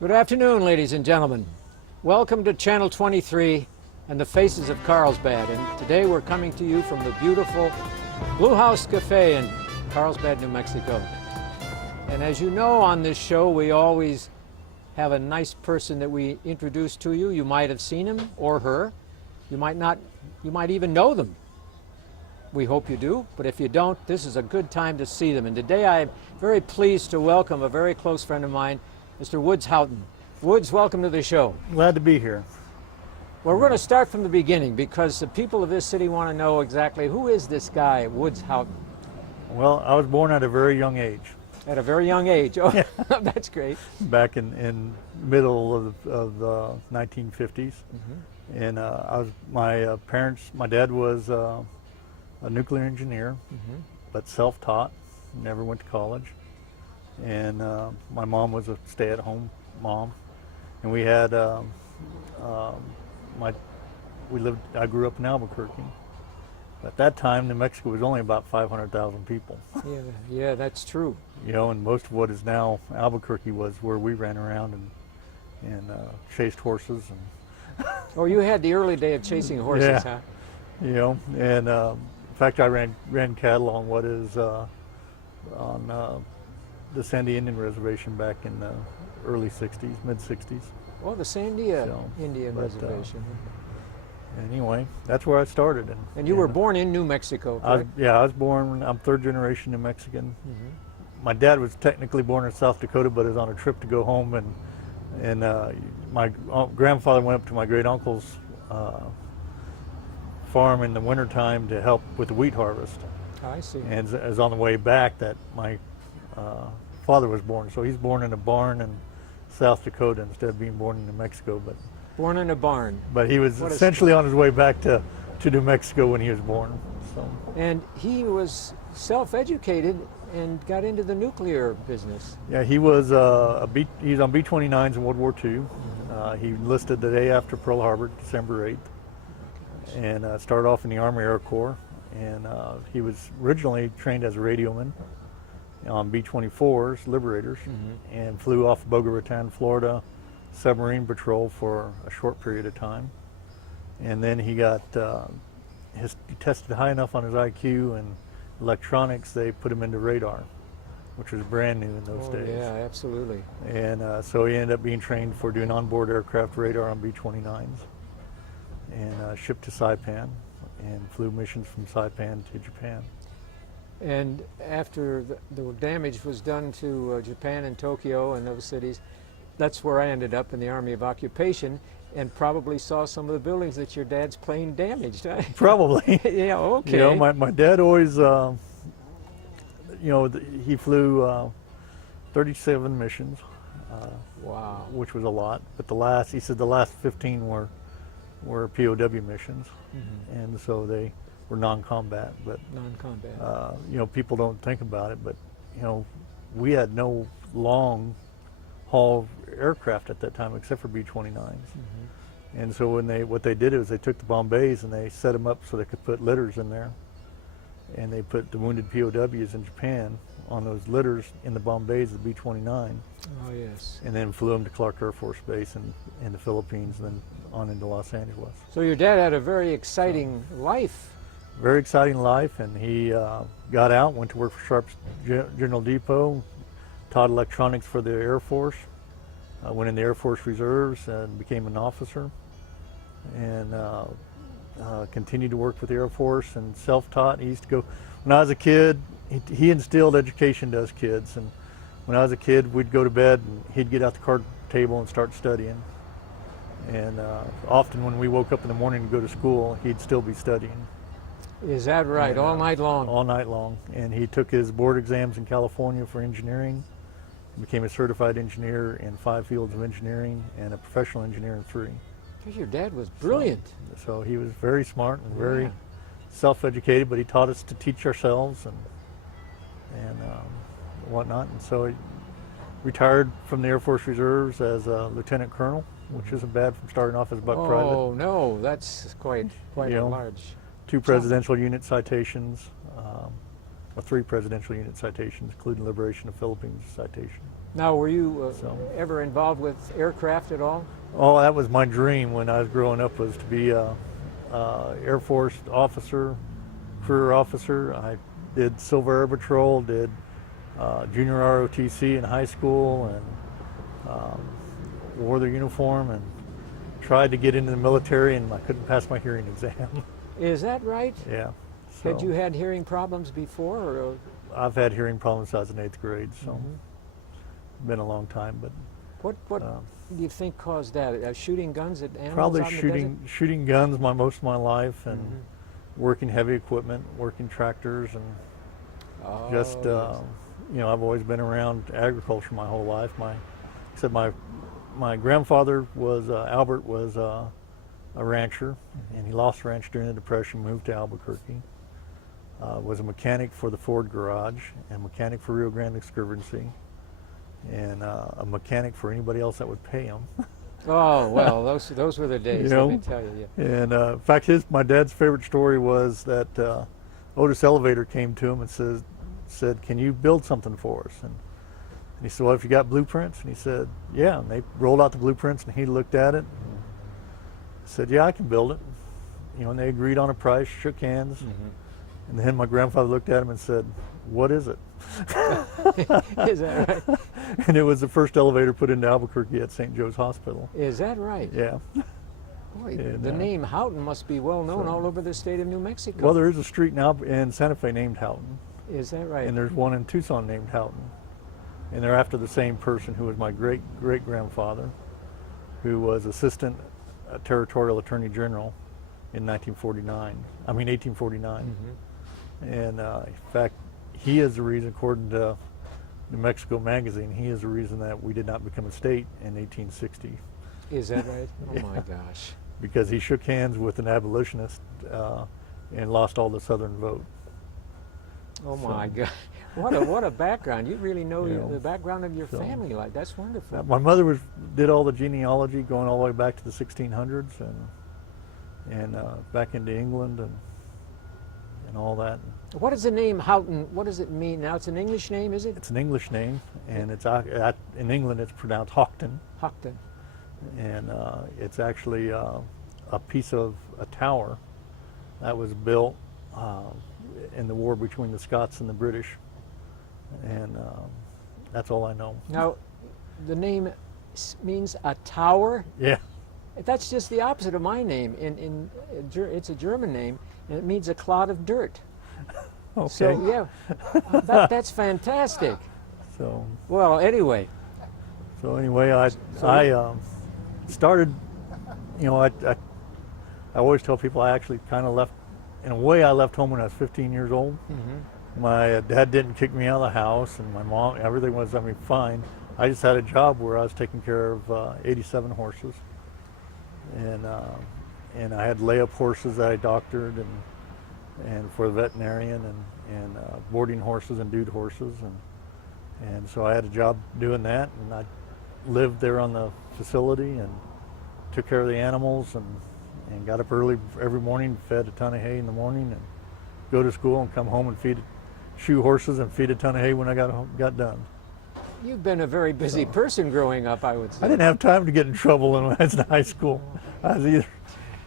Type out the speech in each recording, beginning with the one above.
Good afternoon, ladies and gentlemen. Welcome to Channel 23 and the Faces of Carlsbad. And today we're coming to you from the beautiful Blue House Cafe in Carlsbad, New Mexico. And as you know, on this show, we always have a nice person that we introduce to you. You might have seen him or her. You might not, you might even know them. We hope you do, but if you don't, this is a good time to see them. And today I'm very pleased to welcome a very close friend of mine, Mr. Woods Houghton. Woods, welcome to the show. Glad to be here. Well, we're going to start from the beginning because the people of this city want to know exactly who is this guy, Woods Houghton? Well, I was born at a very young age. At a very young age. Oh, that's great. Back in middle of the 1950s. And my parents, my dad was a nuclear engineer, but self-taught, never went to college. And my mom was a stay-at-home mom. And we had, I grew up in Albuquerque. At that time, New Mexico was only about 500,000 people. Yeah, that's true. You know, and most of what is now Albuquerque was where we ran around and chased horses. And Oh, you had the early day of chasing horses, Yeah. huh? you know, and in fact, I ran cattle on what is on the Sandy Indian Reservation back in the early 60s, mid 60s. Oh, the Sandia So, Indian but, Reservation. Anyway, that's where I started. And you were born in New Mexico, correct? I was born, I'm third generation New Mexican. My dad was technically born in South Dakota, but was on a trip to go home, and my grandfather went up to my great uncle's farm in the wintertime to help with the wheat harvest. I see. And as on the way back that my father was born. So he's born in a barn in South Dakota instead of being born in New Mexico. Born in a barn. But he was What a essentially on his way back to New Mexico when he was born. So And he was self-educated and got into the nuclear business. yeah, he was he was on B-29s in World War II. He enlisted the day after Pearl Harbor, December 8th, and started off in the Army Air Corps. And he was originally trained as a radioman on B-24s, Liberators, and flew off Boca Raton, Florida, submarine patrol for a short period of time. And then he got he tested high enough on his IQ and electronics, they put him into radar, which was brand new in those days. Yeah, absolutely. And so he ended up being trained for doing onboard aircraft radar on B-29s and shipped to Saipan and flew missions from Saipan to Japan. And after the damage was done to Japan and Tokyo and those cities, that's where I ended up in the Army of Occupation and probably saw some of the buildings that your dad's plane damaged. Probably. Yeah, okay. You know, my dad always, you know, he flew 37 missions, Wow. which was a lot. But he said the last 15 were POW missions, and so they were non-combat. But Non-combat. you know, people don't think about it, but you know, we had no long haul aircraft at that time except for B-29s. And so what they did is they took the Bombays and they set them up so they could put litters in there, and they put the wounded POWs in Japan on those litters in the Bombays, the B-29, Oh, yes. and then flew them to Clark Air Force Base in the Philippines, and then on into Los Angeles. So your dad had a very exciting life. Very exciting life, and he got out, went to work for Sharp's General Depot, taught electronics for the Air Force, went in the Air Force Reserves and became an officer, and continued to work with the Air Force and self-taught. He used to go, when I was a kid, he instilled education to us kids, and when I was a kid, we'd go to bed and he'd get out the card table and start studying. And often when we woke up in the morning to go to school, he'd still be studying. Is that right? And, All night long? All night long. And he took his board exams in California for engineering, became a certified engineer in 5 fields of engineering and a professional engineer in 3. Your dad was brilliant. So he was very smart and very self-educated, but he taught us to teach ourselves and whatnot. And so he retired from the Air Force Reserves as a lieutenant colonel, which isn't bad from starting off as a buck private. Oh, no, that's quite You a know, large. 2 presidential unit citations, or 3 presidential unit citations, including Liberation of Philippines citation. Now, were you So. ever involved with aircraft at all? Oh, that was my dream when I was growing up, was to be a Air Force officer, career officer. I did Silver Air Patrol, did junior ROTC in high school, and wore the uniform and tried to get into the military, and I couldn't pass my hearing exam. Is that right? Yeah. Had So you had hearing problems before? Or? I've had hearing problems since I was in 8th grade, so been a long time, but What do you think caused that? Shooting guns at animals probably out in the desert? shooting guns most of my life, and working heavy equipment, working tractors, and just yes. you know, I've always been around agriculture my whole life. My grandfather was Albert was a rancher, and he lost the ranch during the Depression, moved to Albuquerque. Was a mechanic for the Ford garage, and mechanic for Rio Grande Excurrency, and a mechanic for anybody else that would pay him. Oh, well, those were the days, You know? let me tell you. Yeah. And in fact, my dad's favorite story was that Otis Elevator came to him and said, "Can you build something for us?" And he said, "Well, if you got blueprints?" And he said, "Yeah." And they rolled out the blueprints, and he looked at it and said, "Yeah, I can build it." You know, and they agreed on a price, shook hands. And then my grandfather looked at him and said, "What is it?" Is that right? And it was the first elevator put into Albuquerque at St. Joe's Hospital. Is that right? Yeah. Boy, And, the name Houghton must be well known all over the state of New Mexico. Well, there is a street now in Santa Fe named Houghton, Is that right? and there's one in Tucson named Houghton. And they're after the same person, who was my great-great-grandfather, who was Assistant Territorial Attorney General in 1849. And in fact, he is the reason, according to New Mexico Magazine, he is the reason that we did not become a state in 1860, Is that right? Oh my gosh. because he shook hands with an abolitionist and lost all the Southern vote. Oh So- my God. What a background. You really know You know, the background of your so- family life. That's wonderful. My mother did all the genealogy going all the way back to the 1600s, and back into England and all that. What is the name Houghton? What does it mean? Now it's an English name, is it? It's an English name, and it's in England it's pronounced Houghton, Houghton. and it's actually a piece of a tower that was built in the war between the Scots and the British, and that's all I know. Now, the name means a tower. Yeah. That's just the opposite of my name. It's a German name, and it means a clod of dirt. Okay. So yeah, that's fantastic. So Well, anyway, anyway, I started. You know, I always tell people I actually kind of left. In a way, I left home when I was 15 years old. My dad didn't kick me out of the house, and my mom, everything was, fine. I just had a job where I was taking care of 87 horses, and I had layup horses that I doctored, and for the veterinarian, and boarding horses and dude horses, and so I had a job doing that, and I lived there on the facility and took care of the animals, and got up early every morning, fed a ton of hay in the morning, and go to school and come home and shoe horses and feed a ton of hay when I got done. you've been a very busy person growing up, I would say. I didn't have time to get in trouble when I was in high school. I was either,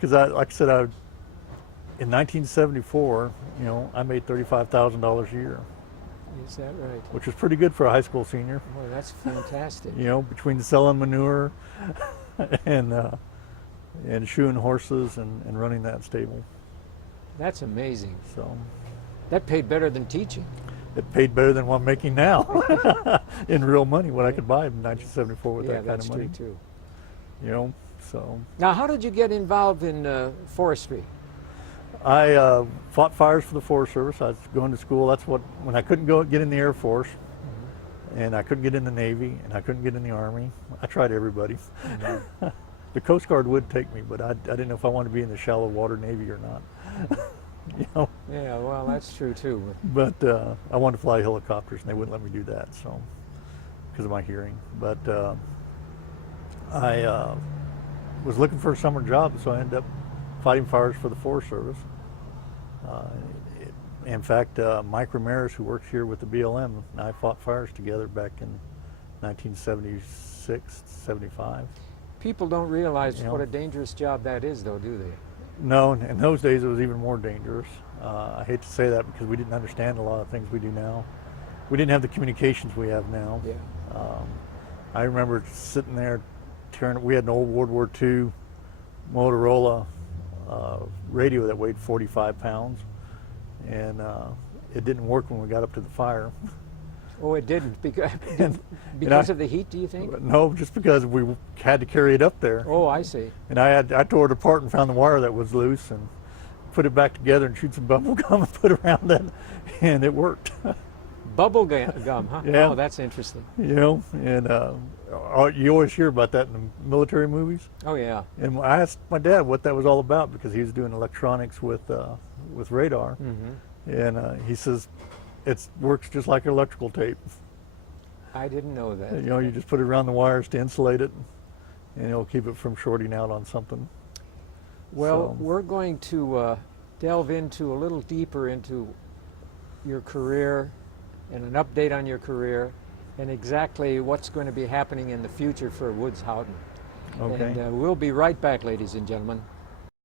because like I said, in 1974, you know, I made $35,000 a year, Is that right? which was pretty good for a high school senior. Boy, that's fantastic. You know, between selling manure and shoeing horses and running that stable. That's amazing. So That paid better than teaching. it paid better than what I'm making now in real money, what I could buy in 1974 with Yeah, that kind that's of money. true too. You know, so Now, how did you get involved in forestry? I fought fires for the Forest Service. I was going to school. That's when I couldn't get in the Air Force, and I couldn't get in the Navy, and I couldn't get in the Army. I tried everybody. The Coast Guard would take me, but I didn't know if I wanted to be in the shallow water Navy or not. You know, Yeah, well, that's true too. but I wanted to fly helicopters, and they wouldn't let me do that, so because of my hearing. But I was looking for a summer job, so I ended up fighting fires for the Forest Service. In fact, Mike Ramirez, who works here with the BLM, and I fought fires together back in 1976, 75. People don't realize Yeah. what a dangerous job that is, though, do they? No, in those days it was even more dangerous. I hate to say that because we didn't understand a lot of things we do now. We didn't have the communications we have now. Yeah. I remember sitting there, we had an old World War II Motorola radio that weighed 45 pounds, and it didn't work when we got up to the fire. Oh, it didn't because And of the heat. Do you think? No, just because we had to carry it up there. Oh, I see. And I tore it apart and found the wire that was loose and put it back together and shoot some bubble gum and put it around it, and it worked. Bubble gum, huh? Yeah. Oh, that's interesting. You know, and you always hear about that in the military movies. Oh, yeah. And I asked my dad what that was all about because he was doing electronics with radar, Mm-hmm. and he says it works just like electrical tape. I didn't know that. You know, you just put it around the wires to insulate it, and it'll keep it from shorting out on something. Well, So- we're going to delve into a little deeper into your career and an update on your career and exactly what's going to be happening in the future for Woods Houghton. Okay. And we'll be right back, ladies and gentlemen.